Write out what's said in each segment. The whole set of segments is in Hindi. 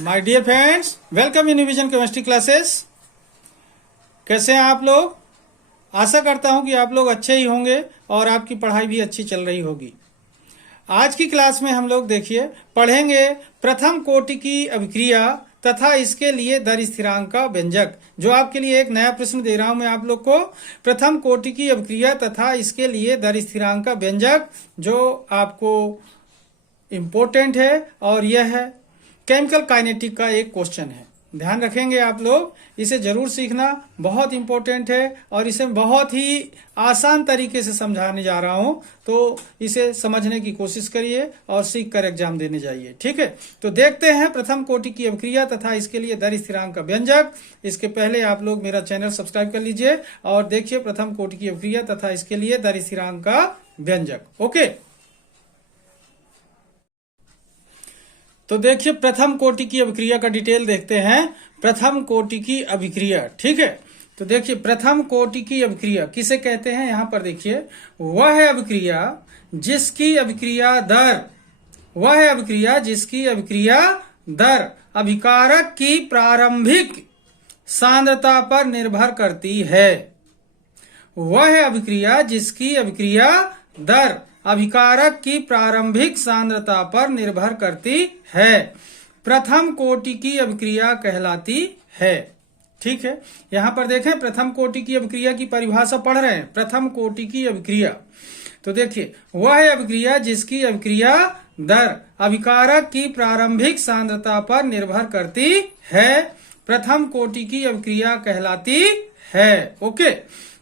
My dear friends, welcome in Vision Chemistry Classes. कैसे हैं आप लोग? आशा करता हूं कि आप लोग अच्छे ही होंगे और आपकी पढ़ाई भी अच्छी चल रही होगी। आज की क्लास में हम लोग देखिए पढ़ेंगे प्रथम कोटि की अभिक्रिया तथा इसके लिए दर स्थिरांक का व्यंजक। जो आपके लिए एक नया प्रश्न दे रहा हूं मैं आप लोग को, प्रथम कोटि की अभिक्रिया तथा इसके लिए दर स्थिरांक का व्यंजक, जो आपको इम्पोर्टेंट है और यह है केमिकल काइनेटिक का एक क्वेश्चन है। ध्यान रखेंगे आप लोग, इसे जरूर सीखना, बहुत इंपॉर्टेंट है और इसे बहुत ही आसान तरीके से समझाने जा रहा हूं, तो इसे समझने की कोशिश करिए और सीख कर एग्जाम देने जाइए। ठीक है, तो देखते हैं प्रथम कोटि की अभिक्रिया तथा इसके लिए दर स्थिरांक का व्यंजक। इसके पहले आप लोग मेरा चैनल सब्सक्राइब कर लीजिए और देखिए प्रथम कोटि की अभिक्रिया तथा इसके लिए दर स्थिरांक का व्यंजक। ओके, तो देखिए प्रथम कोटि की अभिक्रिया का डिटेल देखते हैं। प्रथम कोटि की अभिक्रिया, ठीक है, तो देखिए प्रथम कोटि की अभिक्रिया किसे कहते हैं? यहां पर देखिए, वह अभिक्रिया जिसकी अभिक्रिया दर अभिकारक की प्रारंभिक सांद्रता पर निर्भर करती है। वह अभिक्रिया जिसकी अभिक्रिया दर अभिकारक की प्रारंभिक सांद्रता पर निर्भर करती है, प्रथम कोटि की अभिक्रिया कहलाती है। ठीक है, यहां पर देखें प्रथम कोटि की अभिक्रिया की परिभाषा पढ़ रहे हैं। प्रथम कोटि की अभिक्रिया, तो देखिए वह अभिक्रिया जिसकी अभिक्रिया दर अभिकारक की प्रारंभिक सांद्रता पर निर्भर करती है, प्रथम कोटि की अभिक्रिया कहलाती है। ओके,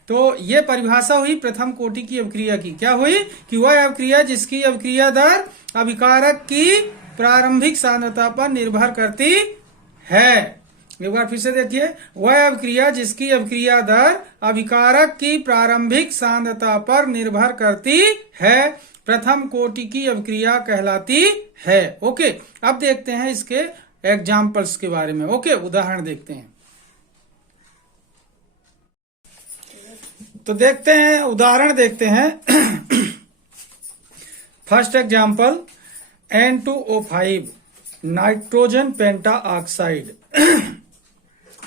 तो ये परिभाषा हुई प्रथम कोटि की अभिक्रिया की। क्या हुई कि वह अभिक्रिया जिसकी अभिक्रिया दर अभिकारक की प्रारंभिक सांद्रता पर निर्भर करती है। एक बार फिर से देखिए, वह अभिक्रिया जिसकी अभिक्रिया दर अभिकारक की प्रारंभिक सांद्रता पर निर्भर करती है, प्रथम कोटि की अभिक्रिया कहलाती है। ओके, अब देखते हैं इसके एग्जाम्पल्स के बारे में। ओके, उदाहरण देखते हैं। तो देखते हैं, उदाहरण देखते हैं। फर्स्ट एग्जाम्पल, N2O5 नाइट्रोजन पेंटा ऑक्साइड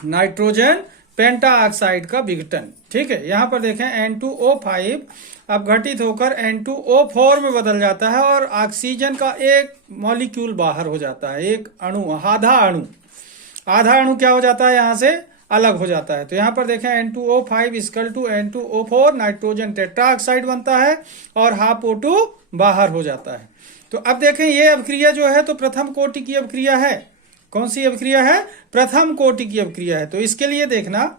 नाइट्रोजन पेंटा ऑक्साइड का विघटन। ठीक है, यहां पर देखें N2O5 अब घटित होकर N2O4 में बदल जाता है और ऑक्सीजन का एक मॉलिक्यूल बाहर हो जाता है, एक अणु, आधा अणु क्या हो जाता है, यहां से अलग हो जाता है। तो यहां पर देखें N2O5 equal to N2O4 nitrogen tetroxide बनता है और हाफ O2 बाहर हो जाता है। तो अब देखें ये अभिक्रिया जो है तो प्रथम कोटि की अभिक्रिया है। कौन सी अभिक्रिया है? प्रथम कोटि की अभिक्रिया है। तो इसके लिए देखना,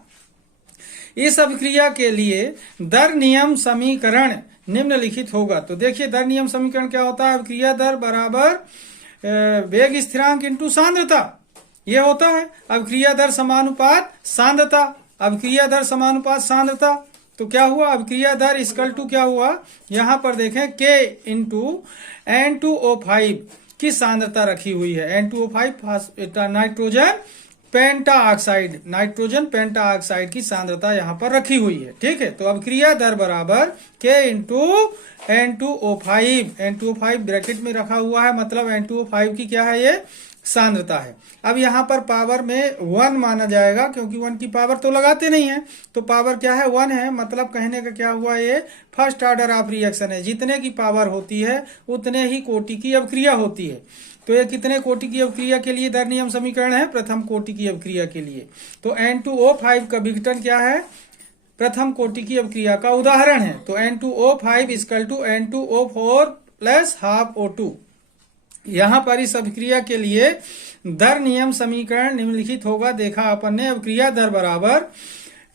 इस अभिक्रिया के लिए दर नियम समीकरण निम्नलिखित होगा। तो देखिए दर नियम समीकरण क्या होता है? अभिक्रिया दर बराबर वेग स्थिरांक इंटू सांद्रता, ये होता है अभिक्रिया दर समानुपात सांद्रता। अभिक्रिया दर समानुपात सांद्रता, तो क्या हुआ? अभिक्रिया दर इक्वल टू क्या हुआ? यहां पर देखें K इंटू N2O5 की सांद्रता रखी हुई है। N2O5 नाइट्रोजन पेंटा ऑक्साइड की सांद्रता यहां पर रखी हुई है। ठीक है, तो अभिक्रिया दर बराबर K इंटू N2O5 ब्रैकेट में रखा हुआ है, मतलब N2O5 की क्या है, ये सांद्रता है। अब यहाँ पर पावर में 1 माना जाएगा, क्योंकि 1 की पावर तो लगाते नहीं है, तो पावर क्या है, 1 है। मतलब कहने का क्या हुआ, ये फर्स्ट ऑर्डर ऑफ रिएक्शन है। जितने की पावर होती है उतने ही कोटि की अभिक्रिया होती है। तो ये कितने कोटि की अभिक्रिया के लिए दर नियम समीकरण है? प्रथम कोटि की अभिक्रिया के लिए। तो N2O5 का विघटन क्या है? प्रथम कोटि की अभिक्रिया का उदाहरण है। तो N2O5 equal to N2O4 plus half O2। यहां पर इस अभिक्रिया के लिए दर नियम समीकरण निम्नलिखित होगा। देखा अपन ने, अभिक्रिया दर बराबर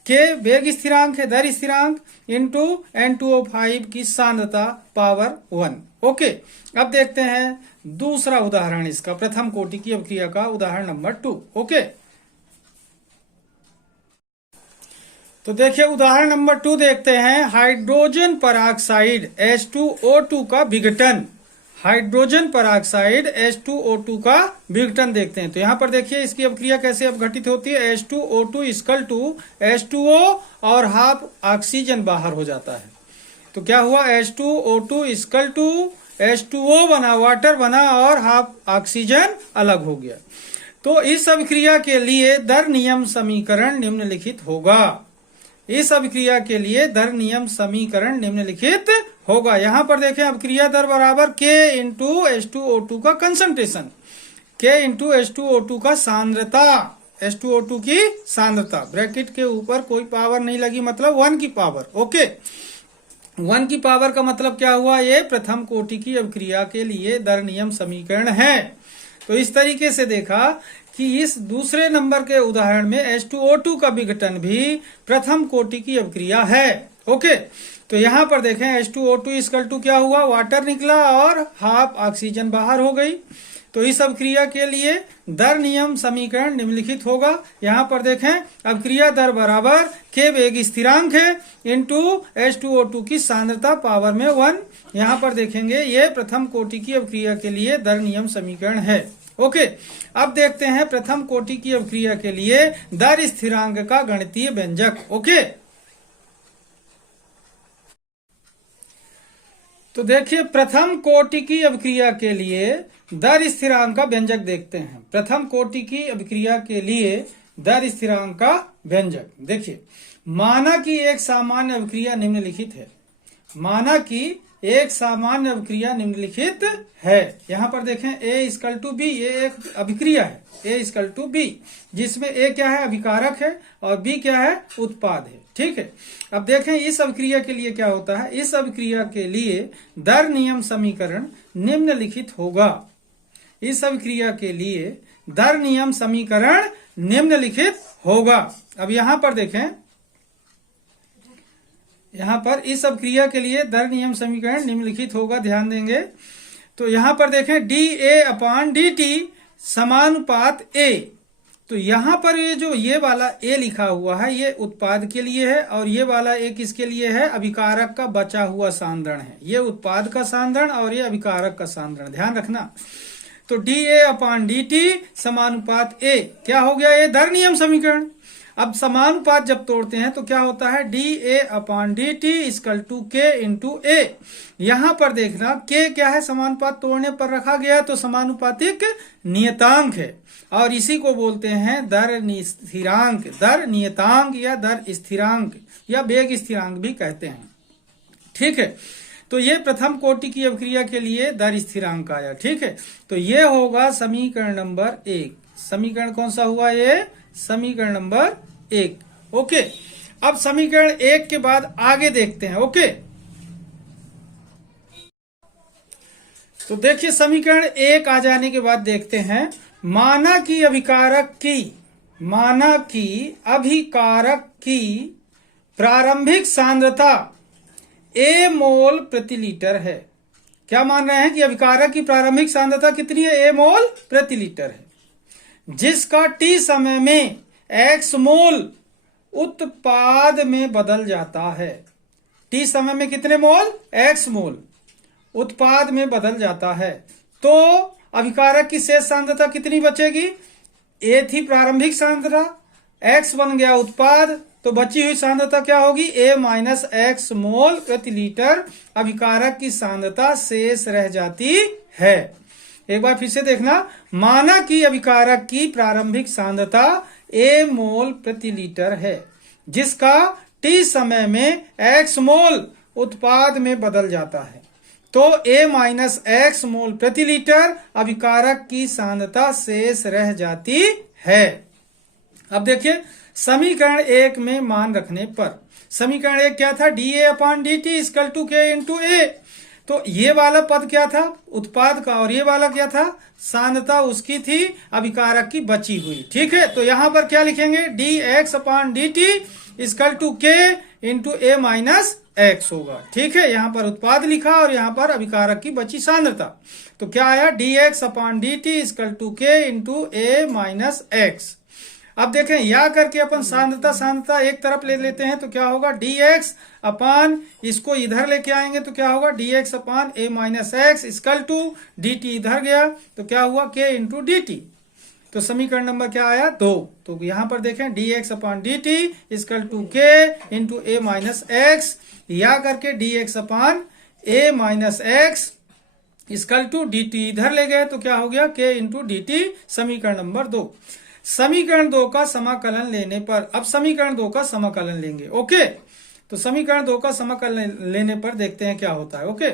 के वेग स्थिरांक है, दर स्थिरांक इंटू N2O5 की सांद्रता पावर 1। ओके, अब देखते हैं दूसरा उदाहरण इसका, प्रथम कोटि की अभिक्रिया का उदाहरण नंबर 2। ओके, तो देखिए उदाहरण नंबर 2 देखते हैं। हाइड्रोजन पेरोक्साइड H2O2 का विघटन। हाइड्रोजन पेरोक्साइड H2O2 का विघटन देखते हैं। तो यहां पर देखिए इसकी अभिक्रिया कैसे अपघटित होती है। H2O2 इक्वल टू H2O और हाफ ऑक्सीजन बाहर हो जाता है। तो क्या हुआ, H2O2 इक्वल टू H2O बना, वाटर बना और हाफ ऑक्सीजन अलग हो गया। तो इस अभिक्रिया के लिए दर नियम समीकरण निम्नलिखित होगा। इस अभिक्रिया के लिए दर नियम समीकरण निम्नलिखित होगा। यहां पर देखें, अभिक्रिया दर बराबर K इंटू H2O2 का कंसंट्रेशन, K इंटू H2O2 का सांद्रता, H2O2 की सांद्रता, ब्रैकेट के ऊपर कोई पावर नहीं लगी, मतलब 1 की पावर। ओके, 1 की पावर का मतलब क्या हुआ, ये प्रथम कोटि की अभिक्रिया के लिए दर नियम समीकरण है। तो इस तरीके से देखा कि इस दूसरे नंबर के उदाहरण में H2O2 का विघटन भी प्रथम कोटि की अभिक्रिया है। ओके, तो यहां पर देखें H2O2 इक्वल टू क्या हुआ, वाटर निकला और हाफ ऑक्सीजन बाहर हो गई। तो इस अभिक्रिया के लिए दर नियम समीकरण निम्नलिखित होगा। यहां पर देखें, अभिक्रिया दर बराबर K वेग स्थिरांक है इंटू H2O2 की सांद्रता पावर में 1। यहां पर देखेंगे ये प्रथम कोटि की अभिक्रिया के लिए दर नियम समीकरण है। ओके, अब देखते हैं प्रथम कोटि की अभिक्रिया के लिए दर स्थिरांक का गणितीय व्यंजक। ओके, तो देखिए प्रथम कोटि की अभिक्रिया के लिए दर स्थिरांक का व्यंजक देखते हैं। प्रथम कोटि की अभिक्रिया के लिए दर स्थिरांक का व्यंजक देखिए, माना कि एक सामान्य अभिक्रिया निम्नलिखित है। माना कि एक सामान्य अभिक्रिया निम्नलिखित है। यहां पर देखें A इक्वल टू बी, ये एक अभिक्रिया है A इक्वल टू बी, जिसमें A क्या है, अभिकारक है, और B क्या है, उत्पाद है। ठीक है, अब देखें इस अभिक्रिया के लिए क्या होता है। इस अभिक्रिया के लिए दर नियम समीकरण निम्नलिखित होगा। इस अभिक्रिया के लिए दर नियम समीकरण निम्नलिखित होगा। अब यहां पर देखें, यहां पर इस अभिक्रिया के लिए दर नियम समीकरण निम्नलिखित होगा, ध्यान देंगे। तो यहां पर देखें dA/dt समानुपात A। तो यहां पर ये वाला A लिखा हुआ है, ये उत्पाद के लिए है, और ये वाला A किसके लिए है, अभिकारक का बचा हुआ सांद्रण है। ये उत्पाद का सांद्रण और ये अभिकारक का सांद्रण, ध्यान रखना। तो dA/dt समानुपात A क्या हो गया, ये दर नियम समीकरण। अब समानुपात जब तोड़ते हैं तो क्या होता है, dA/dt equal to K into A। यहां पर देखना K क्या है, समानुपात तोड़ने पर रखा गया, तो समानुपातिक नियतांक है, और इसी को बोलते हैं दर स्थिरांक, दर नियतांक या दर स्थिरांक या वेग स्थिरांक भी कहते हैं। ठीक है, तो ये प्रथम कोटि की अभिक्रिया के लिए दर स्थिरांक आया। ठीक है, तो ये होगा समीकरण नंबर 1। समीकरण कौन सा हुआ, ये समीकरण नंबर 1। ओके, अब समीकरण 1 के बाद आगे देखते हैं। ओके, तो देखिए समीकरण 1 आ जाने के बाद देखते हैं, माना कि अभिकारक की प्रारंभिक सांद्रता A मोल प्रति लीटर है। क्या मान रहे हैं कि अभिकारक की प्रारंभिक सांद्रता कितनी है, A मोल प्रति लीटर है, जिसका T समय में X मोल उत्पाद में बदल जाता है। T समय में कितने मोल, X मोल उत्पाद में बदल जाता है। तो अभिकारक की शेष सांद्रता कितनी बचेगी, A थी प्रारंभिक सांद्रता, X बन गया उत्पाद, तो बची हुई सांद्रता क्या होगी, A माइनस X मोल प्रति लीटर। अभिकारक की सांद्रता शेष रह जाती है। एक बार फिर से देखना, माना कि अभिकारक की प्रारंभिक सांद्रता A मोल प्रति लीटर है, जिसका T समय में X मोल उत्पाद में बदल जाता है, तो A माइनस X मोल प्रति लीटर अभिकारक की सांद्रता शेष रह जाती है। अब देखिए समीकरण 1 में मान रखने पर, समीकरण 1 क्या था, dA/dt equal to K into A। तो ये वाला पद क्या था, उत्पाद का, और ये वाला क्या था, सांद्रता उसकी थी, अभिकारक की बची हुई। ठीक है, तो यहां पर क्या लिखेंगे, dx/dt equal to K into A minus X होगा। ठीक है, यहां पर उत्पाद लिखा और यहां पर अभिकारक की बची सांद्रता, तो क्या आया, dx/dt equal to K into A minus X। अब देखें, या करके अपन सांद्रता एक तरफ ले लेते हैं, तो क्या होगा, dx अपान, इसको इधर लेके आएंगे तो क्या होगा, dx upon A minus X equal to dt इधर गया तो क्या हुआ, K इंटू dt। तो समीकरण नंबर क्या आया, 2। तो यहां पर देखें dx upon dt equal to K into A minus X, या करके dx upon A minus X equal to dt, इधर ले गए तो क्या हो गया k इंटू dt, समीकरण नंबर 2। समीकरण 2 का समाकलन लेने पर, अब समीकरण 2 का समाकलन लेंगे। ओके, तो समीकरण 2 का समाकलन लेने पर देखते हैं क्या होता है। ओके,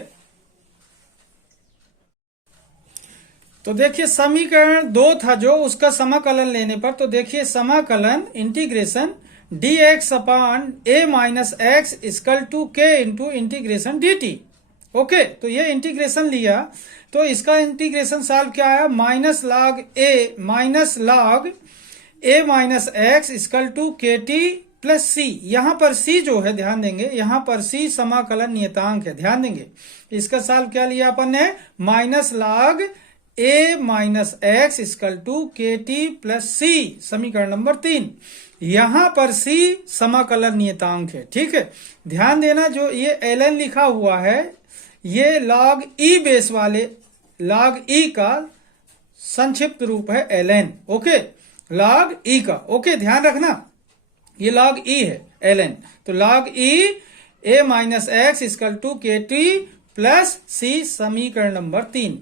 तो देखिए समीकरण 2 था जो, उसका समाकलन लेने पर, तो देखिए समाकलन integration dx upon a minus X equal to k into integration dt। Okay, तो ये इंटीग्रेशन लिया, तो इसका इंटीग्रेशन सॉल्व क्या है, minus log a minus X equal to K T plus C. यहां पर c जो है, ध्यान देंगे, यहां पर c समाकलन नियतांक है, ध्यान देंगे। इसका सॉल्व क्या लिया अपन ने, minus log a minus X equal to K T plus C, समीकरण नंबर 3। यहां पर c समाकलन नियतांक है, ठीक है। ध्यान देना, जो ये ln लिखा हुआ है, ये लॉग ई बेस वाले लॉग ई का संक्षिप्त रूप है ln। ओके, लॉग ई का, ओके ध्यान रखना, ये लॉग ई है ln। तो log E a minus X equal to K T plus C, समीकरण नंबर 3।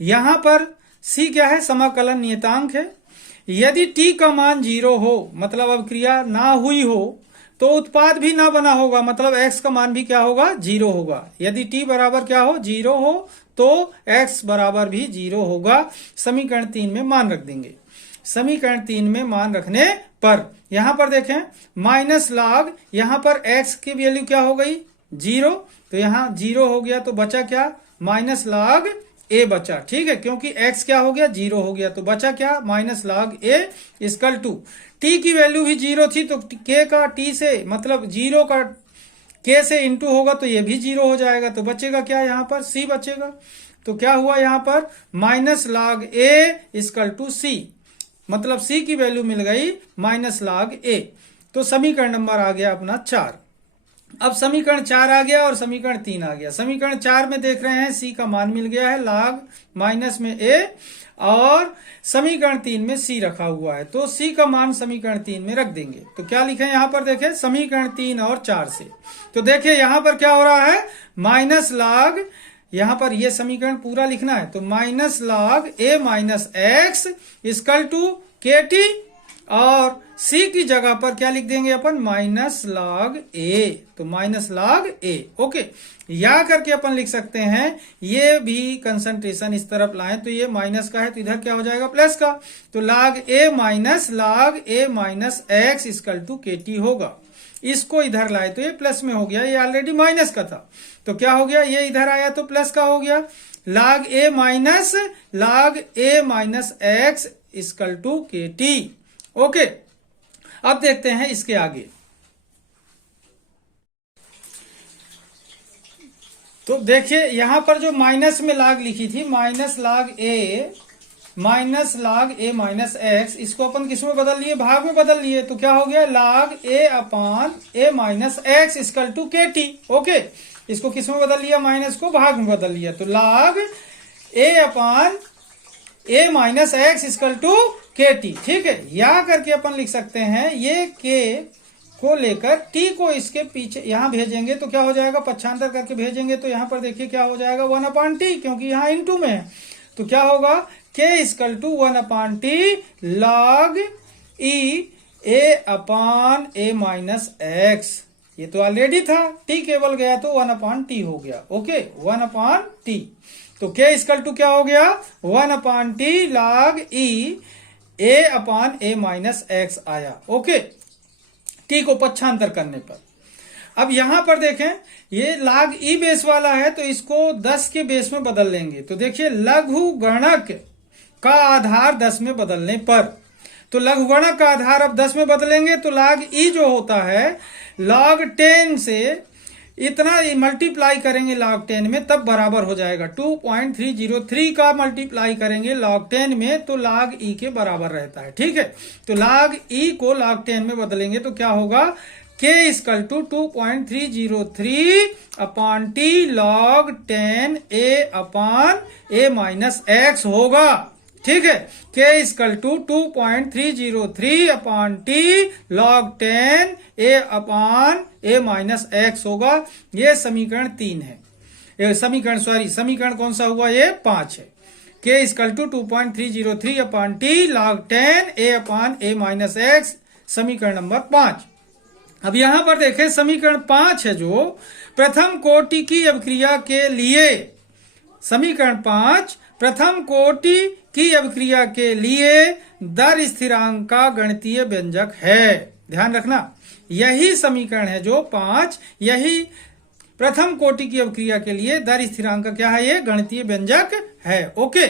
यहां पर c क्या है, समाकलन नियतांक है। यदि t का मान 0 हो, मतलब अब क्रिया ना हुई हो, तो उत्पाद भी ना बना होगा, मतलब x का मान भी क्या होगा, 0 होगा। यदि t बराबर क्या हो, 0 हो, तो x बराबर भी 0 होगा। समीकरण 3 में मान रख देंगे। समीकरण 3 में मान रखने पर यहां पर देखें, माइनस लॉग, यहां पर x की वैल्यू क्या हो गई, 0, तो यहां 0 हो गया, तो बचा क्या, माइनस लॉग a बचा, ठीक है, क्योंकि x क्या हो गया, 0 हो गया, तो बचा क्या, minus log a equal to, t की वैल्यू भी 0 थी, तो k का t से, मतलब 0 का k से इंटू होगा, तो ये भी 0 हो जाएगा, तो बचेगा क्या, यहाँ पर c बचेगा। तो क्या हुआ यहाँ पर, minus log a equal to c, मतलब c की वैल्यू मिल गई माइनस लॉग a। तो समीकरण नंबर आ गया अपना 4। अब समीकरण 4 आ गया और समीकरण 3 आ गया। समीकरण 4 में देख रहे हैं c का मान मिल गया है लॉग माइनस में a, और समीकरण 3 में c रखा हुआ है, तो c का मान समीकरण 3 में रख देंगे। तो क्या लिखे यहां पर, देखें समीकरण 3 और 4 से, तो देखिए यहां पर क्या हो रहा है, माइनस लॉग, यहां पर ये समीकरण पूरा लिखना है, तो minus log a minus X equal to K T, और c की जगह पर क्या लिख देंगे अपन, माइनस लॉग a, तो माइनस लॉग a। ओके, या करके अपन लिख सकते हैं, ये भी कंसंट्रेशन इस तरफ लाएं, तो ये माइनस का है, तो इधर क्या हो जाएगा, प्लस का, तो log a minus X equal to K T होगा। इसको इधर लाए तो ये प्लस में हो गया, ये ऑलरेडी माइनस का था, तो क्या हो गया, ये इधर आया तो प्लस का हो गया, log a minus X equal to K T. Okay, अब देखते हैं इसके आगे। तो देखिए यहां पर जो माइनस में लॉग लिखी थी, माइनस लॉग ए माइनस एक्स, इसको अपन किस में बदल लिए, भाग में बदल लिए, तो क्या हो गया, log A upon A minus X equal to K T. Okay, इसको किस में बदल लिया, माइनस को भाग में बदल लिया, तो log A upon A minus X equal to K T, ठीक है। या करके अपन लिख सकते हैं, ये के को लेकर टी को इसके पीछे यहां भेजेंगे तो क्या हो जाएगा, पक्षांतर करके भेजेंगे, तो यहां पर देखिए क्या हो जाएगा, 1 अपॉन टी, क्योंकि यहां इनटू में है, तो क्या होगा, K equal to 1 upon T log E A upon A minus X. ये तो ऑलरेडी था, टी केवल गया तो 1 अपॉन टी हो गया। ओके, 1 अपॉन टी, तो के इक्वल टू क्या हो गया, 1 upon T log E A upon A minus x आया। ओके, टी को पक्षांतर करने पर। अब यहां पर देखें, ये लॉग ई बेस वाला है, तो इसको 10 के बेस में बदल लेंगे, तो देखिए लघुगणक का आधार 10 में बदलने पर, तो लघुगणक का आधार अब 10 में बदलेंगे, तो लॉग ई जो होता है, लॉग 10 से इतना मल्टीप्लाई करेंगे लॉग 10 में, तब बराबर हो जाएगा 2.303 का मल्टीप्लाई करेंगे लॉग 10 में, तो लॉग ई के बराबर रहता है, ठीक है। तो लॉग ई को लॉग 10 में बदलेंगे तो क्या होगा, K equal to 2.303 upon T log 10 A upon A minus X होगा, ठीक है। K equal to 2.303 upon T log 10 A upon A minus X होगा। ये समीकरण 3 है। समीकरण कौन सा हुआ, ये 5 है। k equal to 2.303 upon T log 10 a upon a minus x, समीकरण नंबर 5। अब यहां पर देखें समीकरण 5 है जो प्रथम कोटि की अभिक्रिया के लिए, समीकरण 5 प्रथम कोटि की अभिक्रिया के लिए दर स्थिरांक का गणितीय व्यंजक है। ध्यान रखना, यही समीकरण है जो 5, यही प्रथम कोटि की अभिक्रिया के लिए दर स्थिरांक का क्या है, ये गणितीय व्यंजक है। ओके,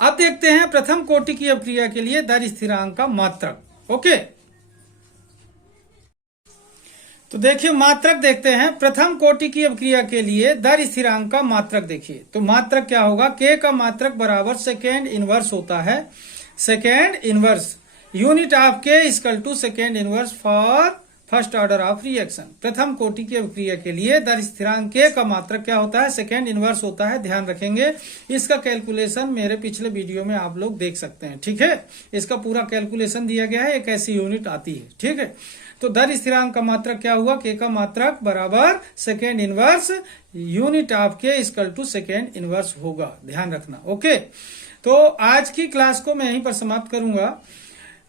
अब देखते हैं प्रथम कोटि की अभिक्रिया के लिए दर स्थिरांक का मात्रक। ओके, तो देखिए मात्रक देखते हैं। प्रथम कोटि की अभिक्रिया के लिए दर स्थिरांक का मात्रक देखिए, तो मात्रक क्या होगा, k का मात्रक बराबर सेकेंड इनवर्स होता है। Second inverse unit of k equal to second inverse for first order of reaction. प्रथम कोटि की अभिक्रिया के लिए दर स्थिरांक k का मात्रक क्या होता है, सेकेंड इनवर्स होता है। ध्यान रखेंगे, इसका कैलकुलेशन मेरे पिछले वीडियो में आप लोग देख सकते हैं। ठीक है, इसका पूरा कैलकुलेशन दिया गया है, एक ऐसी यूनिट आती है। ठीक है, तो दर स्थिरांक का मात्रक क्या हुआ, k का मात्रक बराबर second inverse unit of k equal to second inverse होगा। ध्यान रखना। ओके, तो आज की क्लास को मैं यहीं पर समाप्त करूंगा।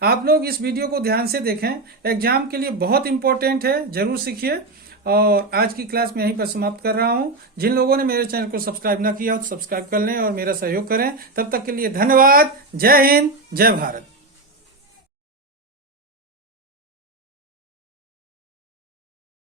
आप लोग इस वीडियो को ध्यान से देखें, एग्जाम के लिए बहुत इंपॉर्टेंट है, जरूर सीखिए। और आज की क्लास में यहीं पर समाप्त कर रहा हूं। जिन लोगों ने मेरे चैनल को सब्सक्राइब ना किया हो तो सब्सक्राइब कर लें और मेरा सहयोग करें। तब तक के लिए धन्यवाद। जय हिंद, जय भारत।